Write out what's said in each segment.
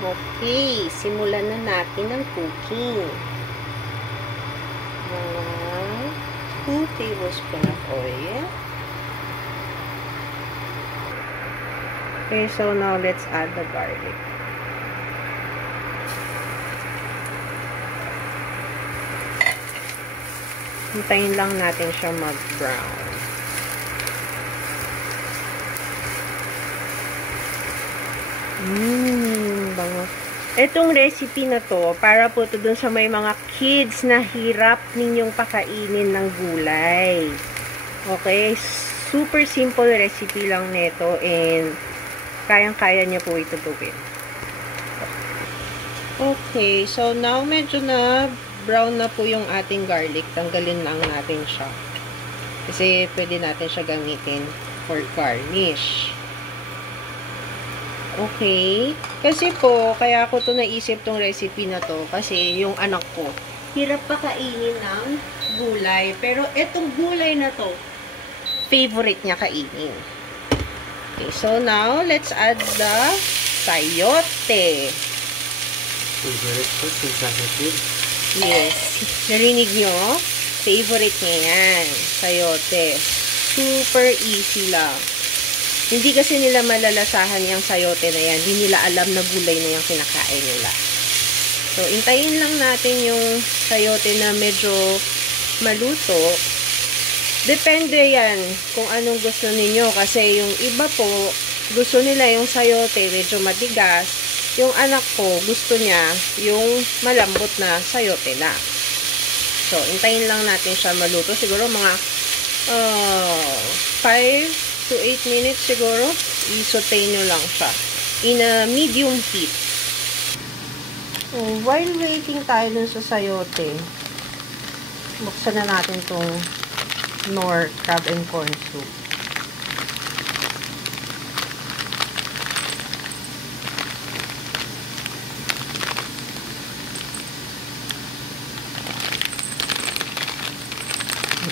Okay, simulan na natin ang cooking. Mga 2 tablespoons of oil. Okay, so now let's add the garlic. Hintayin lang natin siya mag-brown. Bango. Itong recipe na to, para po to dun sa may mga kids na hirap ninyong pakainin ng gulay. Okay? Super simple recipe lang nito and kayang-kaya niya po ito gawin. Okay, so now medyo na brown na po yung ating garlic. Tanggalin lang natin siya. Kasi pwede natin siya gamitin for garnish. Okay. Kasi po, kaya ako to naisip tong recipe na to. Kasi yung anak ko, hirap pa kainin ng gulay. Pero etong gulay na to, favorite niya kainin. Okay, so now, let's add the sayote. Favorite ko, sinasakit. Yes. Narinig nyo? Favorite niya yan. Sayote. Super easy lang. Hindi kasi nila malalasahan yung sayote na yan. Hindi nila alam na gulay na yung kinakain nila. So, intayin lang natin yung sayote na medyo maluto. Depende yan kung anong gusto ninyo. Kasi yung iba po, gusto nila yung sayote medyo matigas. Yung anak ko, gusto niya yung malambot na sayote na. So, intayin lang natin siya maluto. Siguro mga 5 to 8 minutes siguro. I-saute nyo lang siya. In a medium heat. So, while waiting tayo dun sa sayote, buksan na natin tong Knorr crab and corn soup.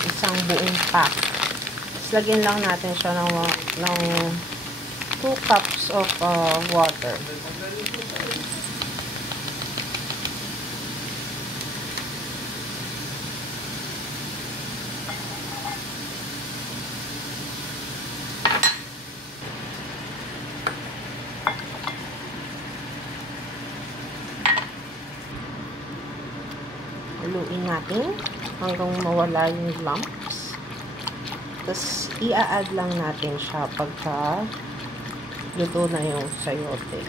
Isang buong pack. Lagyan lang natin siya ng 2 cups of water. Haluin natin hanggang mawala yung lumps. Tapos, i-add lang natin siya pagka luto na yung sayote.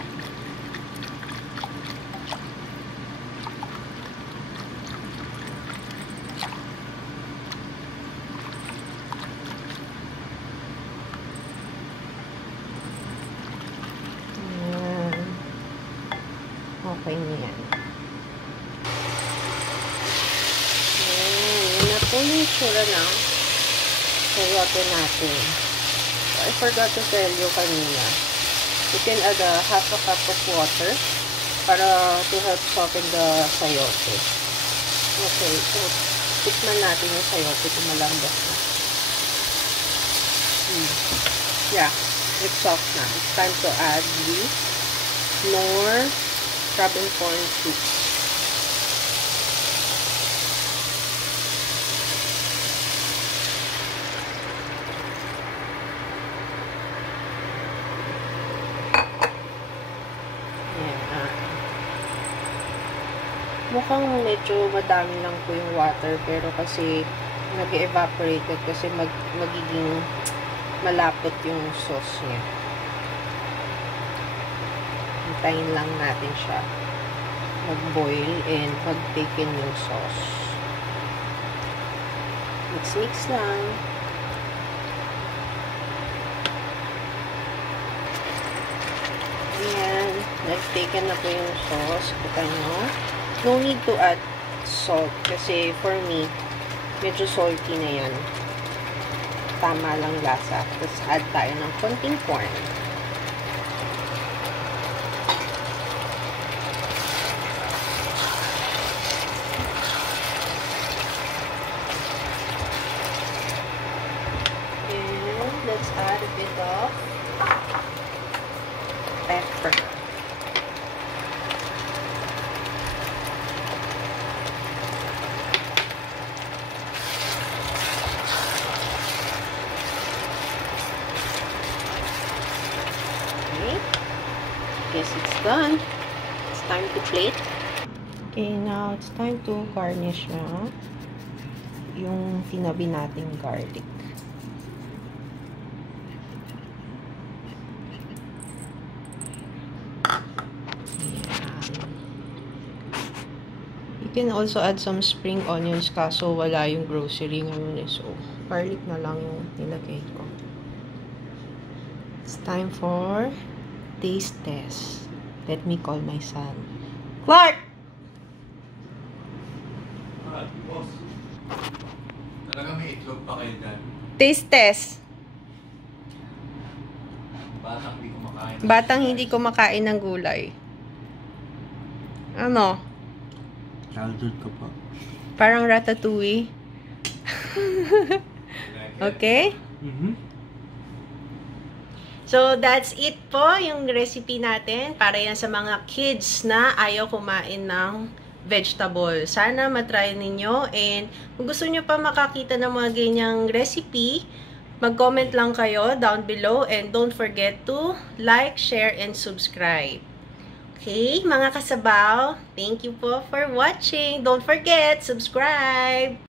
Ayan. Okay na yan. Ayan. Yan na po yung sura na sayote natin. I forgot to tell you kanina. You can add a half a cup of water para to help soften the sayote. Okay, so tikman natin yung sayote kung malambot na. Yeah, it's soft na. It's time to add the Knorr crab and corn soup. Mukhang medyo madami lang po yung water pero kasi nag-evaporate kasi magiging malapot yung sauce niya. Hintayin lang natin siya mag-boil and mag-thicken yung sauce. Mix lang. Ayan. Nag-thicken na po yung sauce. Kita nyo. No need to add salt kasi for me, medyo salty na yan. Tama lang lasa. Tapos add tayo ng konting corn. And let's add a bit of pepper. done. It's time to plate. Okay, now it's time to garnish na yung tinabi nating garlic. You can also add some spring onions kaso wala yung grocery ngayon eh. So, garlic na lang yung nilagay ko. It's time for taste test. Let me call my son. Clark! Boss. Talaga may itlog pa kayo dyan. Taste test. Batang hindi kumakain. Batang hindi kumakain ng gulay. Ano? Childhood ko pa. Parang ratatouille. Okay? So, that's it po, yung recipe natin. Para yan sa mga kids na ayaw kumain ng vegetable. Sana matry ninyo. And kung gusto nyo pa makakita ng mga ganyang recipe, mag-comment lang kayo down below. And don't forget to like, share, and subscribe. Okay, mga kasabaw, thank you po for watching. Don't forget, subscribe!